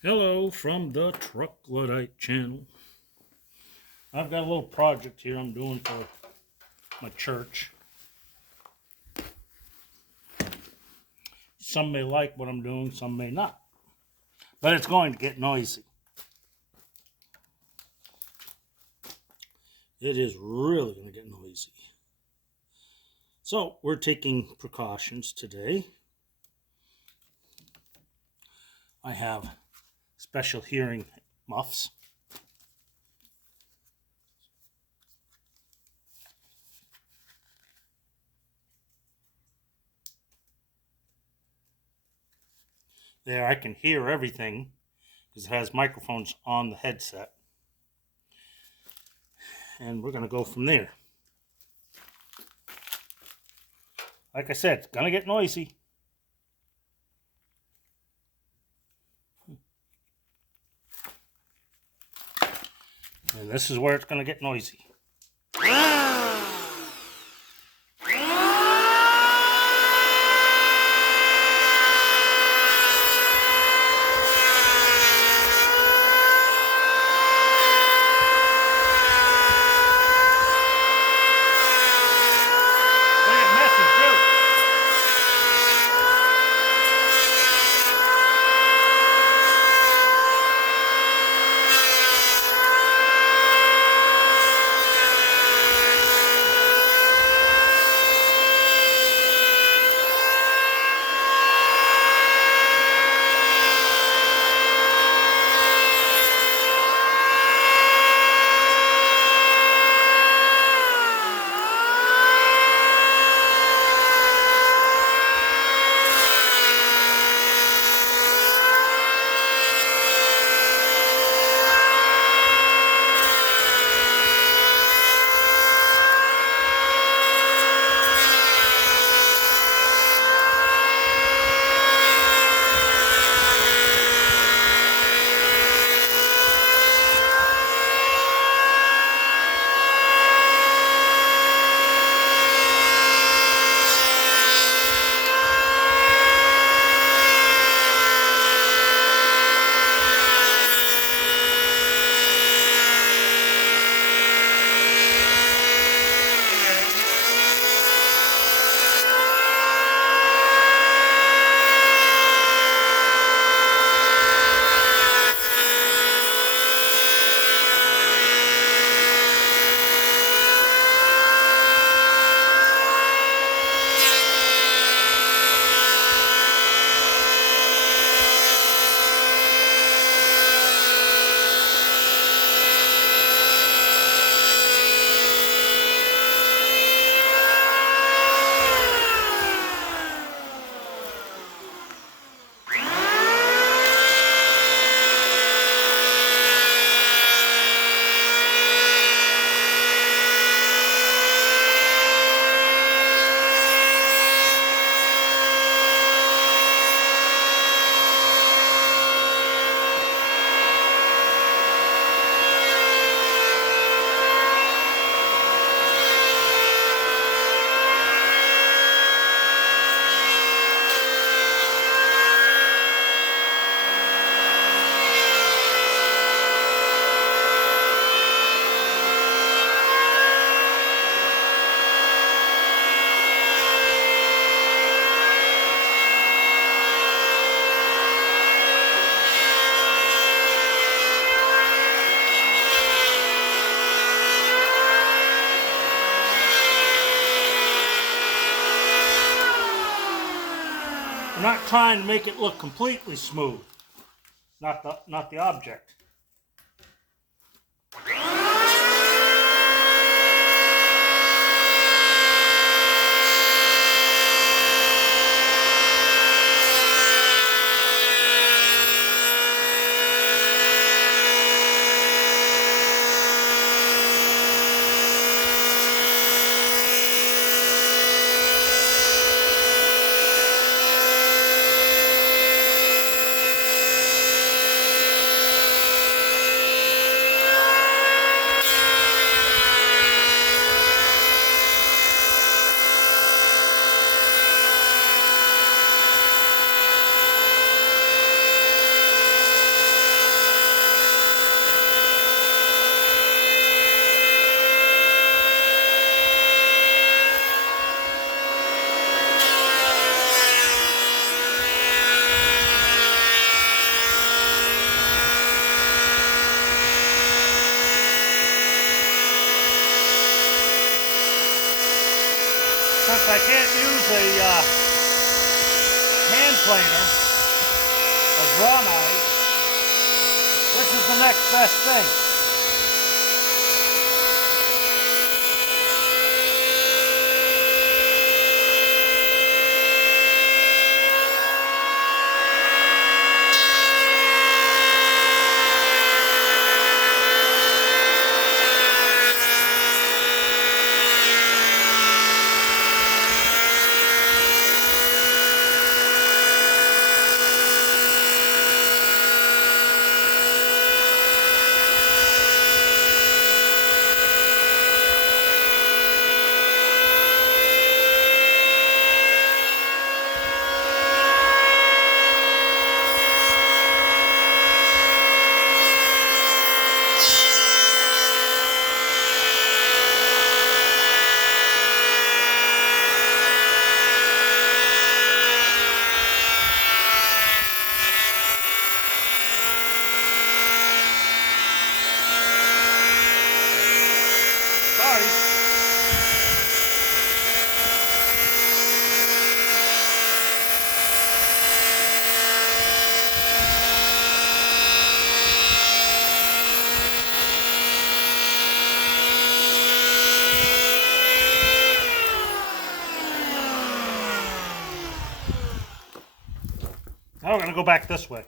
Hello from the Truck Luddite channel. I've got a little project here I'm doing for my church. Some may like what I'm doing, some may not. But it's going to get noisy. It is really going to get noisy. So we're taking precautions today. I have special hearing muffs. There, I can hear everything because it has microphones on the headset. And we're going to go from there. Like I said, it's going to get noisy. And this is where it's going to get noisy. I'm not trying to make it look completely smooth. Not the object. If I can't use a hand planer or draw knife, this is the next best thing. Now we're going to go back this way.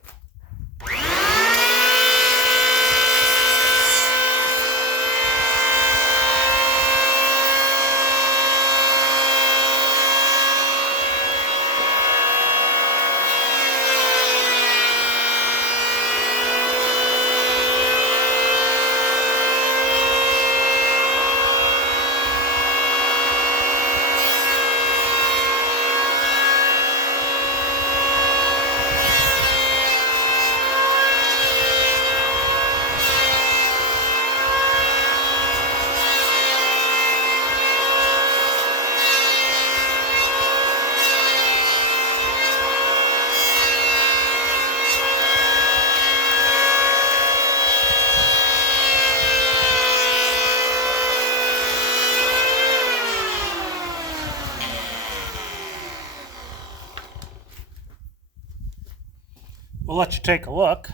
We'll let you take a look.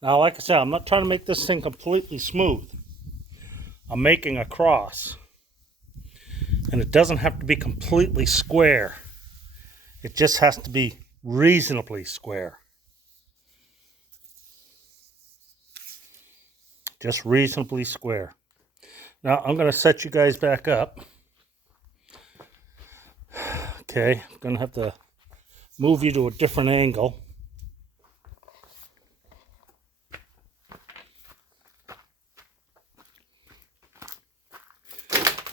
Now, like I said, I'm not trying to make this thing completely smooth. I'm making a cross. And it doesn't have to be completely square. It just has to be reasonably square. Just reasonably square. Now, I'm going to set you guys back up. Okay, I'm going to have to move you to a different angle.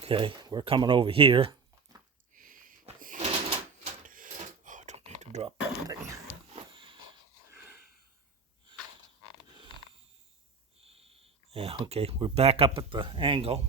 Okay, we're coming over here. Oh, I don't need to drop that thing. Yeah, okay, we're back up at the angle.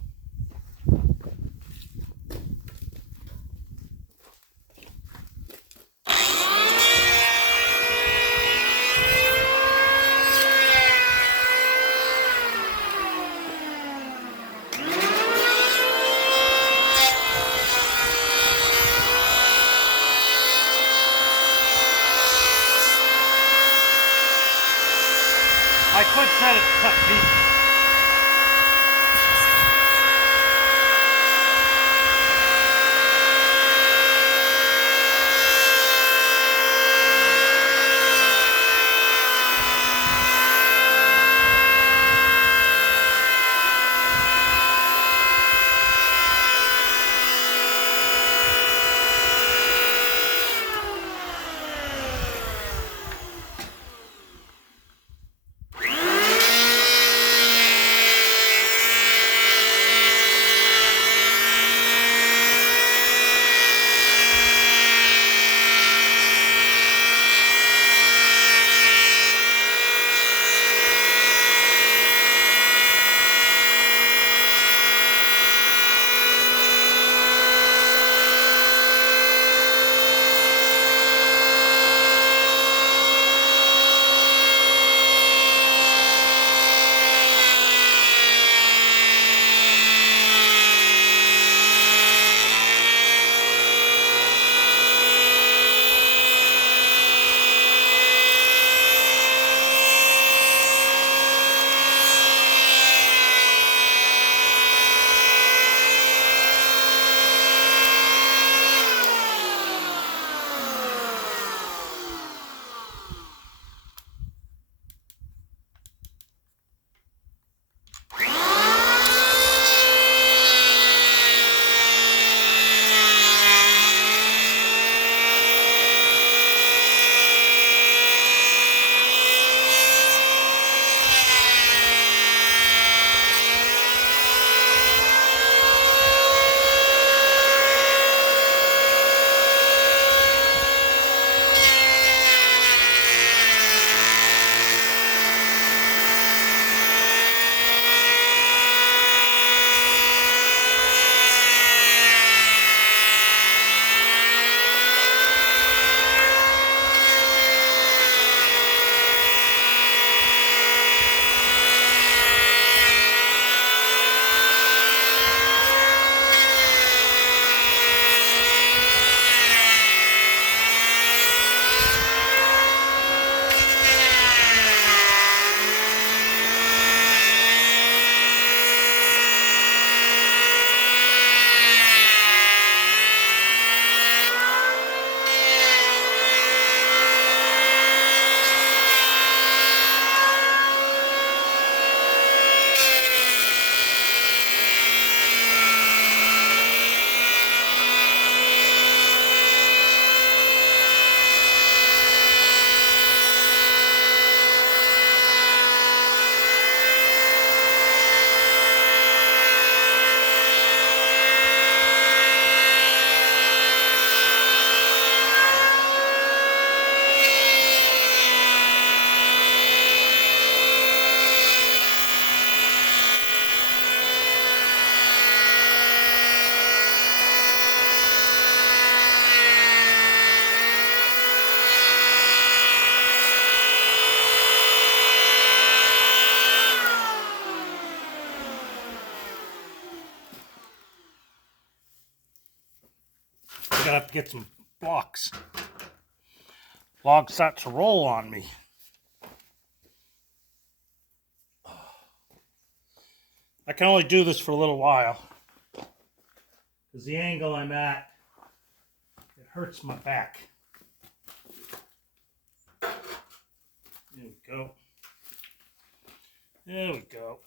I could set it to cut deep. gonna have to get some blocks. Log starts to roll on me. I can only do this for a little while because the angle I'm at, it hurts my back. There we go. There we go.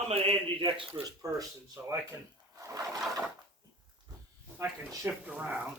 I'm an ambidextrous person, so I can shift around.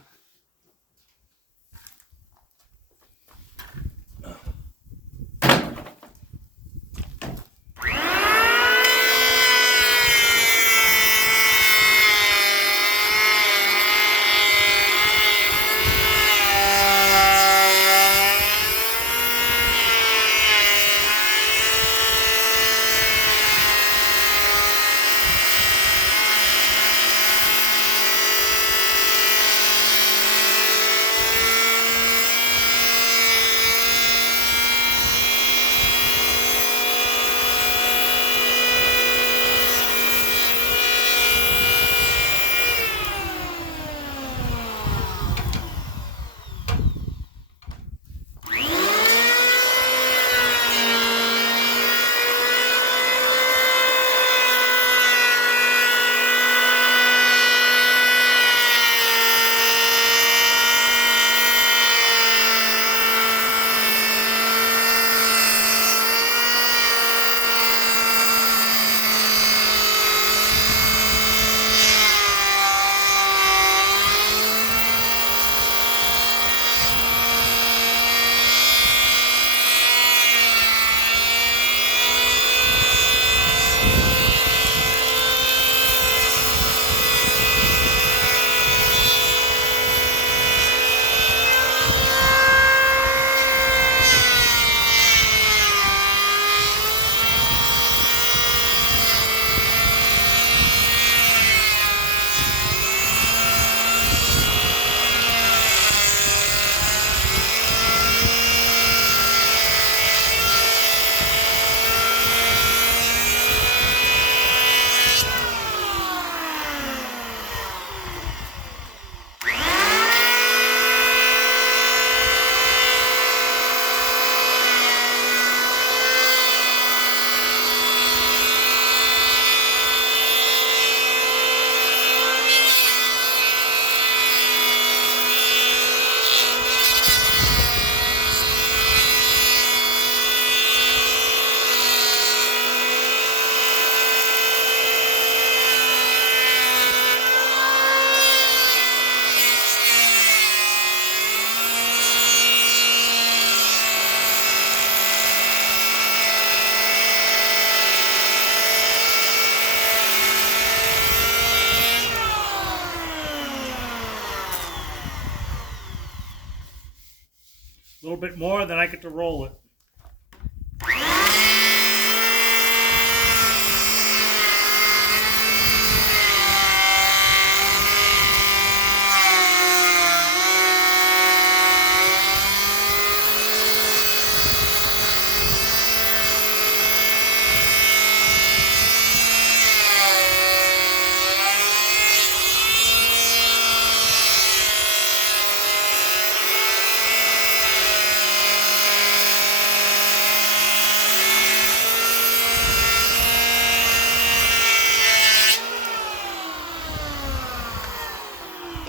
little bit more, then I get to roll it.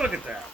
Look at that.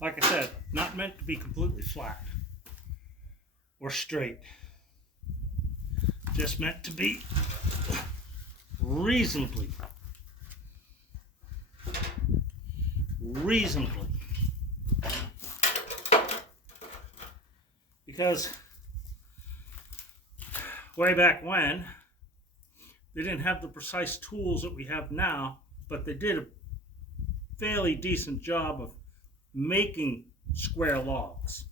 Like I said, not meant to be completely flat or straight. Just meant to be reasonably. Because way back when, they didn't have the precise tools that we have now, but they did a fairly decent job of making square logs.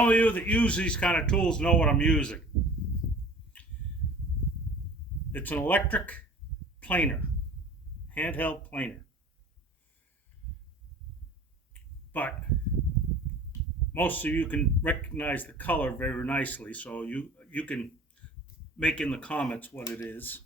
some of you that use these kind of tools know what I'm using. It's an electric planer, handheld planer. But most of you can recognize the color very nicely, so you can make in the comments what it is.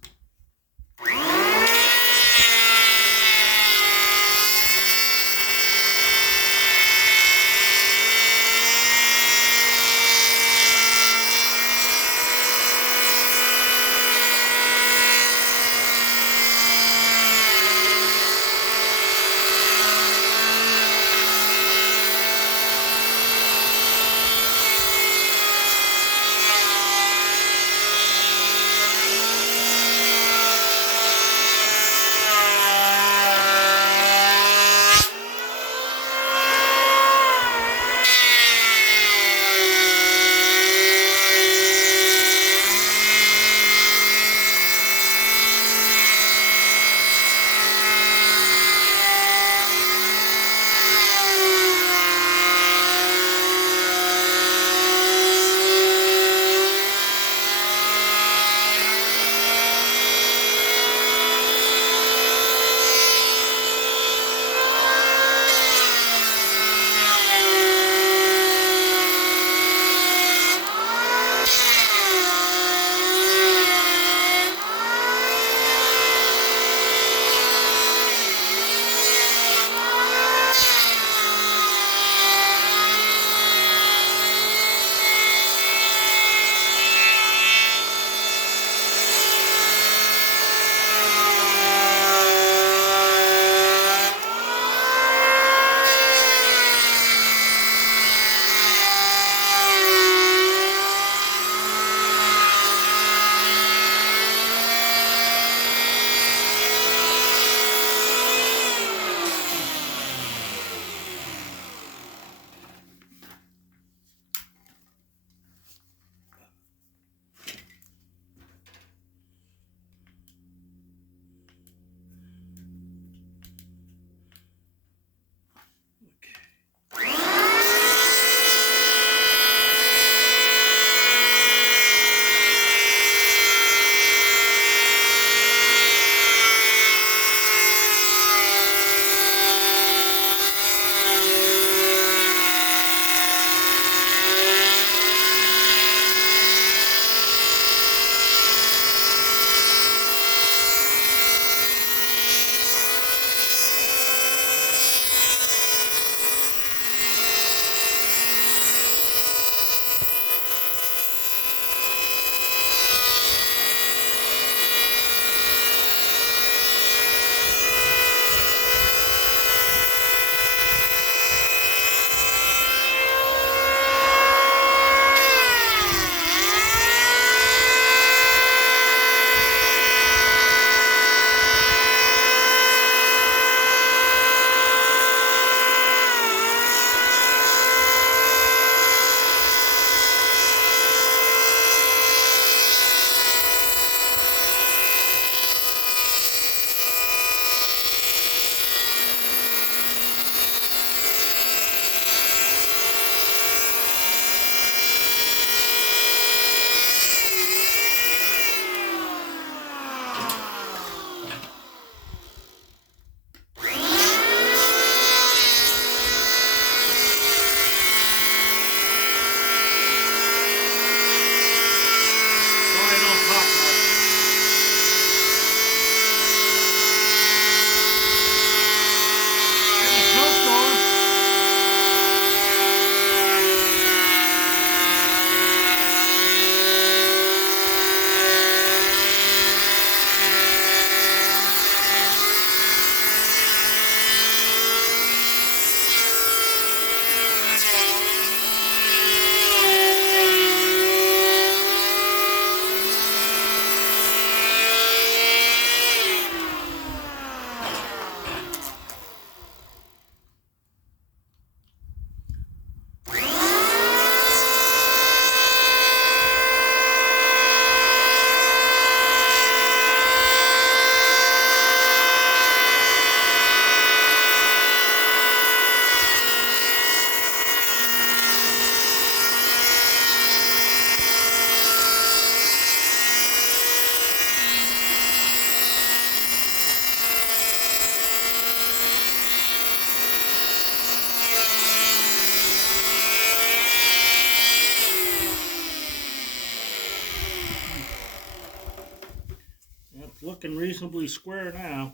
looking reasonably square now.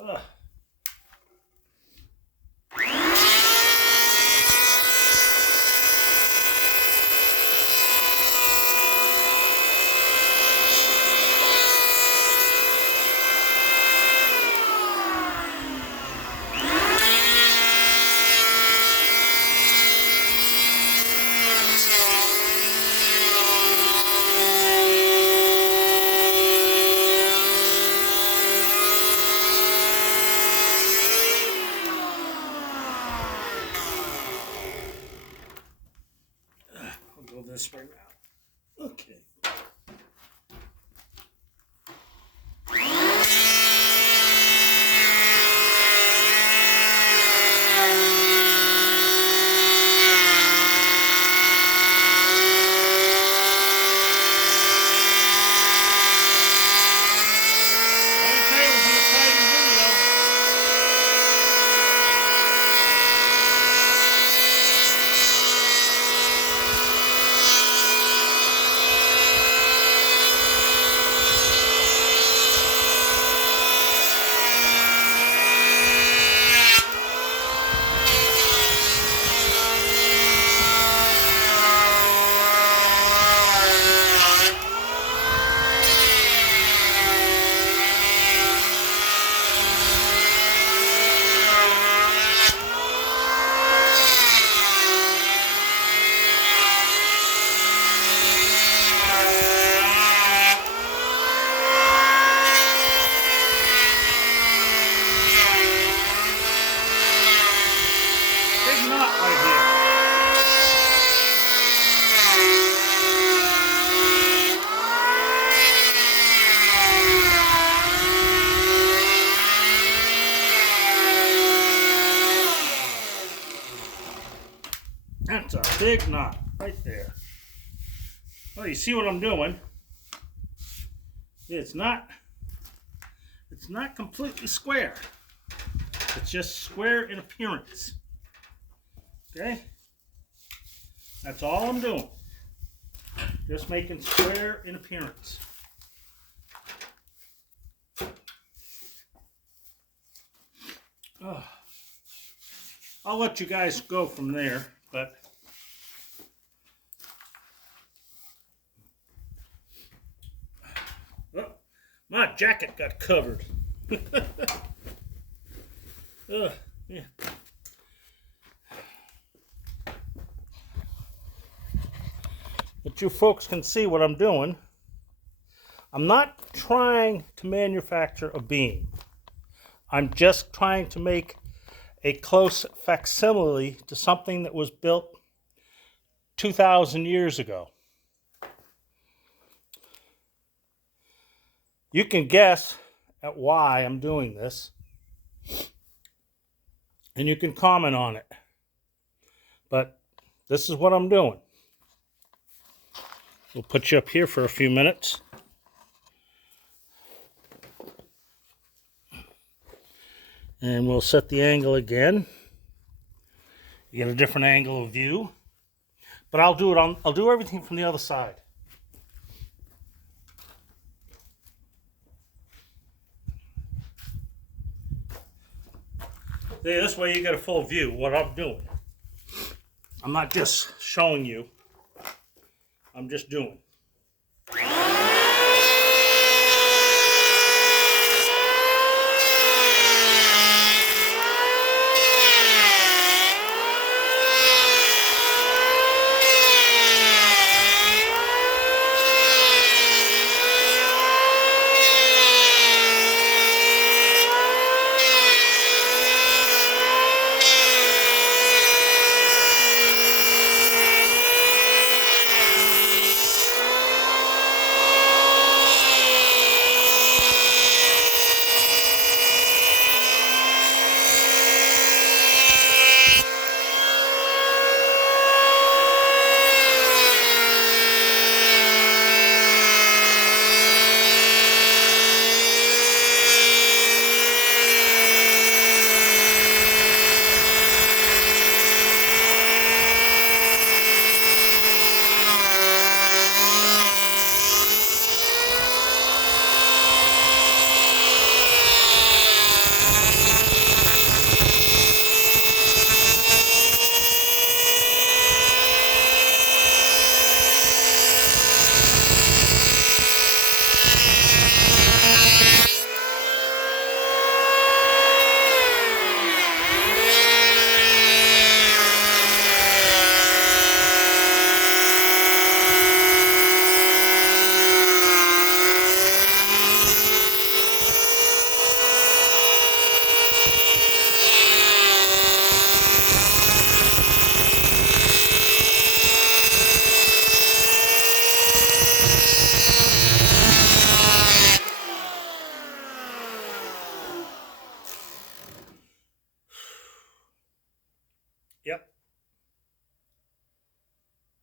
Ugh. I'll go this way now. Okay. Big knot right here. That's a big knot right there. Well, you see what I'm doing? It's not completely square. It's just square in appearance. Okay? That's all I'm doing. Just making square in appearance. Oh. I'll let you guys go from there, but oh, my jacket got covered. Yeah. But you folks can see what I'm doing. I'm not trying to manufacture a beam. I'm just trying to make a close facsimile to something that was built 2,000 years ago. You can guess at why I'm doing this, and you can comment on it. But this is what I'm doing. We'll put you up here for a few minutes. And we'll set the angle again. You get a different angle of view. But I'll do everything from the other side. See, this way you get a full view of what I'm doing. I'm not just showing you. I'm just doing.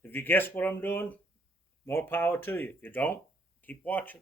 If you guess what I'm doing, more power to you. If you don't, keep watching.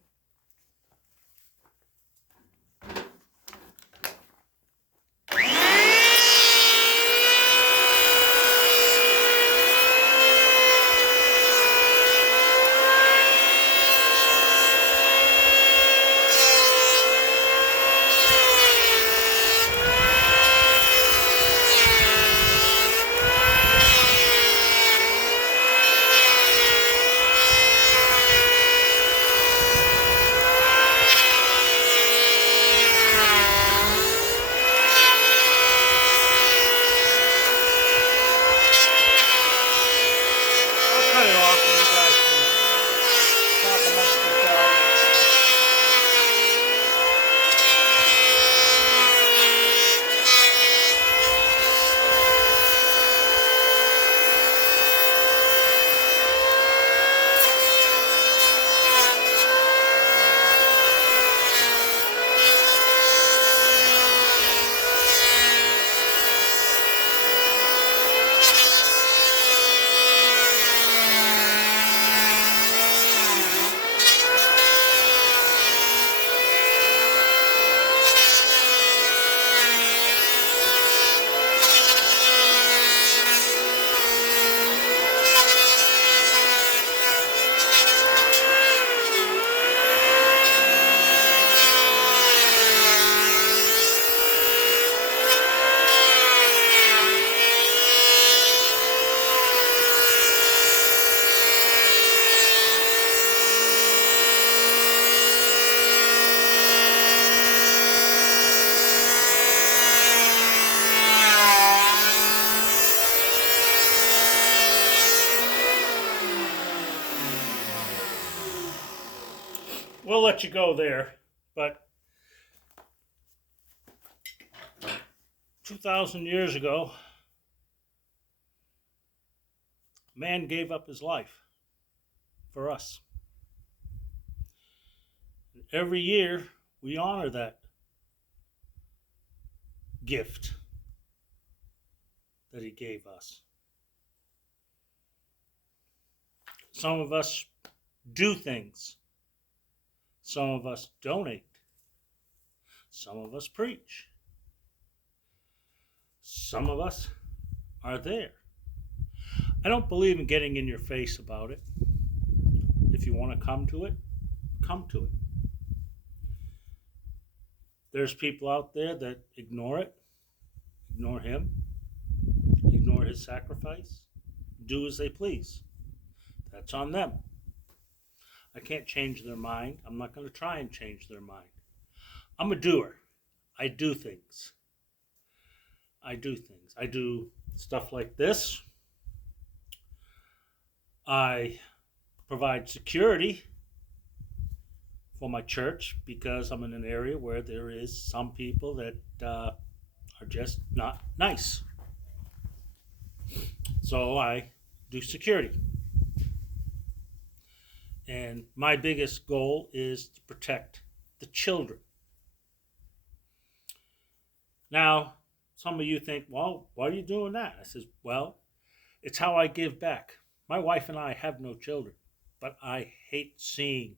I'll cut it off and you guys can talk amongst yourselves. We'll let you go there, but 2,000 years ago, man gave up his life for us. Every year, we honor that gift that he gave us. Some of us do things. Some of us donate. Some of us preach. Some of us are there. I don't believe in getting in your face about it. If you want to come to it, come to it. There's people out there that ignore it, ignore him, ignore his sacrifice, do as they please. That's on them. I can't change their mind. I'm not going to try and change their mind. I'm a doer. I do things. I do things. I do stuff like this. I provide security for my church because I'm in an area where there is some people that are just not nice. So I do security. And my biggest goal is to protect the children. Now, some of you think, well, why are you doing that? I says, well, it's how I give back. My wife and I have no children, but I hate seeing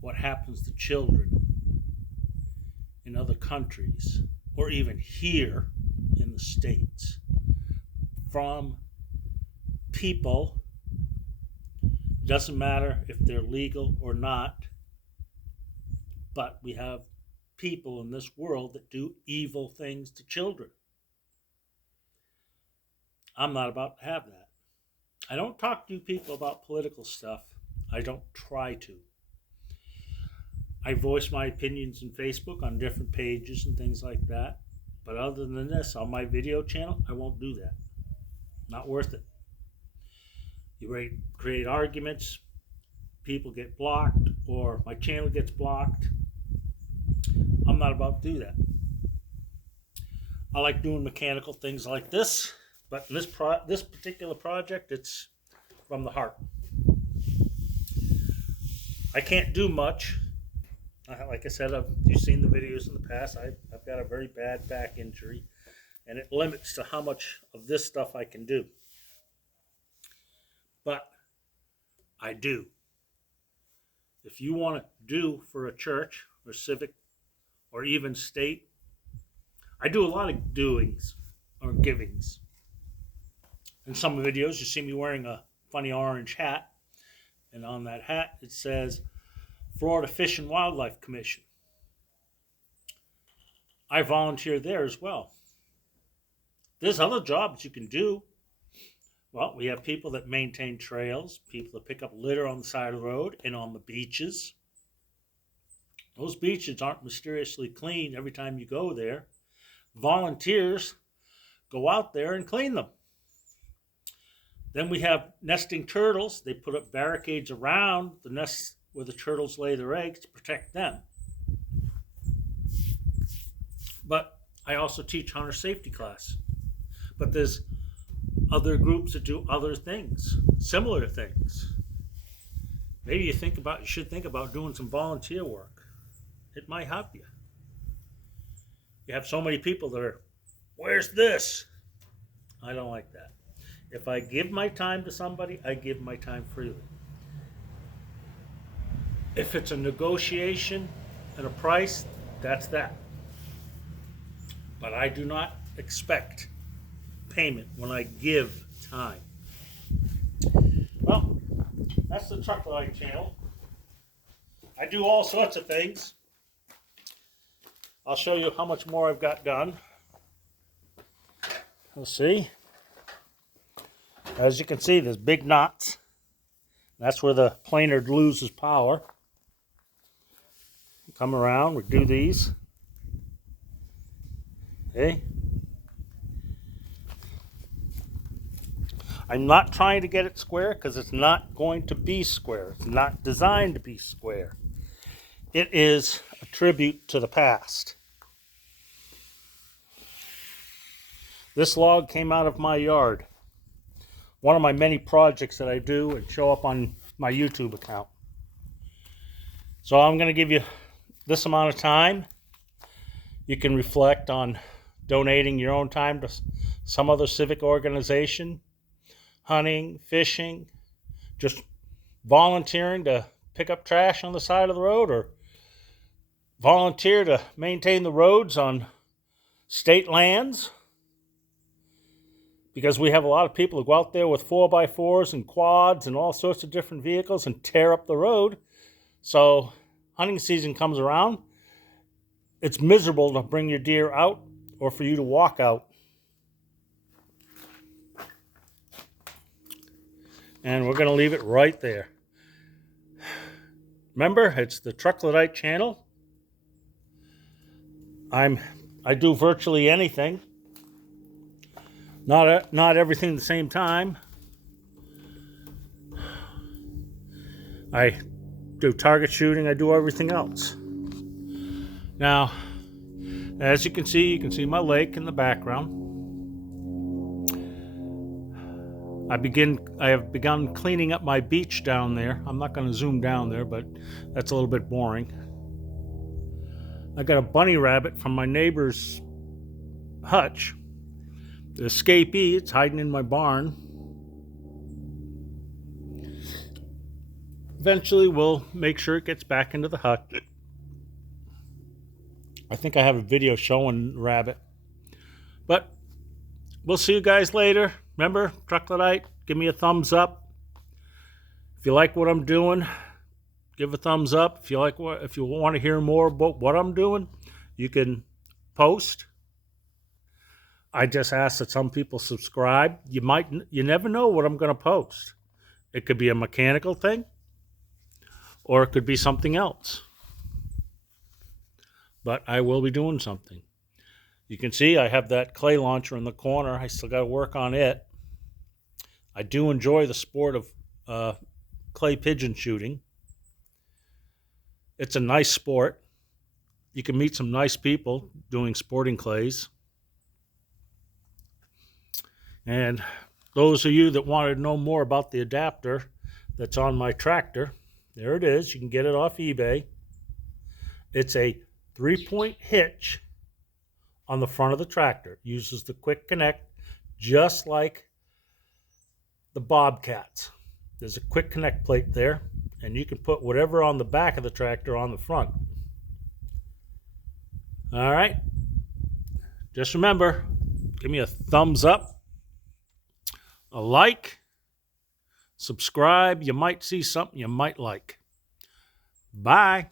what happens to children in other countries, or even here in the States, from people. Doesn't matter if they're legal or not, but we have people in this world that do evil things to children. I'm not about to have that. I don't talk to people about political stuff. I don't try to. I voice my opinions in Facebook on different pages and things like that. But other than this, on my video channel, I won't do that. Not worth it. You create arguments, people get blocked, or my channel gets blocked. I'm not about to do that. I like doing mechanical things like this, but in this particular project, it's from the heart. I can't do much. Like I said, you've seen the videos in the past. I've got a very bad back injury, and it limits to how much of this stuff I can do. but I do. If you want to do for a church or civic or even state, I do a lot of doings or givings. In some videos, you see me wearing a funny orange hat, and on that hat it says Florida Fish and Wildlife Commission. I volunteer there as well. There's other jobs you can do. Well, we have people that maintain trails, people that pick up litter on the side of the road and on the beaches. Those beaches aren't mysteriously clean every time you go there. Volunteers go out there and clean them. Then we have nesting turtles. They put up barricades around the nests where the turtles lay their eggs to protect them. But I also teach hunter safety class. But there's other groups that do other things, similar things. Maybe you should think about doing some volunteer work. It might help you. You have so many people that are, where's this? I don't like that. If I give my time to somebody, I give my time freely. If it's a negotiation and a price, that's that. But I do not expect payment when I give time. Well, that's the Truck Light channel. I do all sorts of things. I'll show you how much more I've got done. Let's see. As you can see, there's big knots. That's where the planer loses power. Come around, we do these. Okay. I'm not trying to get it square because it's not going to be square. It's not designed to be square. It is a tribute to the past. This log came out of my yard. One of my many projects that I do and show up on my YouTube account. So I'm going to give you this amount of time. You can reflect on donating your own time to some other civic organization, hunting, fishing, just volunteering to pick up trash on the side of the road, or volunteer to maintain the roads on state lands. Because we have a lot of people who go out there with 4x4s and quads and all sorts of different vehicles and tear up the road. So hunting season comes around. It's miserable to bring your deer out or for you to walk out. And we're going to leave it right there. Remember, it's the Truck Light channel. I do virtually anything. Not everything at the same time. I do target shooting. I do everything else. Now, as you can see my lake in the background. I have begun cleaning up my beach down there. I'm not going to zoom down there, but that's a little bit boring. I got a bunny rabbit from my neighbor's hutch. The escapee, it's hiding in my barn. Eventually, we'll make sure it gets back into the hut. I think I have a video showing the rabbit. But we'll see you guys later. Remember, Truck Light, give me a thumbs up. If you like what I'm doing, give a thumbs up. If you want to hear more about what I'm doing, you can post. I just ask that some people subscribe. You never know what I'm going to post. It could be a mechanical thing, or it could be something else. But I will be doing something. You can see I have that clay launcher in the corner. I still got to work on it. I do enjoy the sport of clay pigeon shooting. It's a nice sport. You can meet some nice people doing sporting clays. And those of you that wanted to know more about the adapter that's on my tractor, there it is. You can get it off eBay. It's a 3-point hitch on the front of the tractor. It uses the quick connect just like the Bobcats. There's a quick connect plate there, and you can put whatever on the back of the tractor on the front. All right. Just remember, give me a thumbs up, a like, subscribe. You might see something you might like. Bye.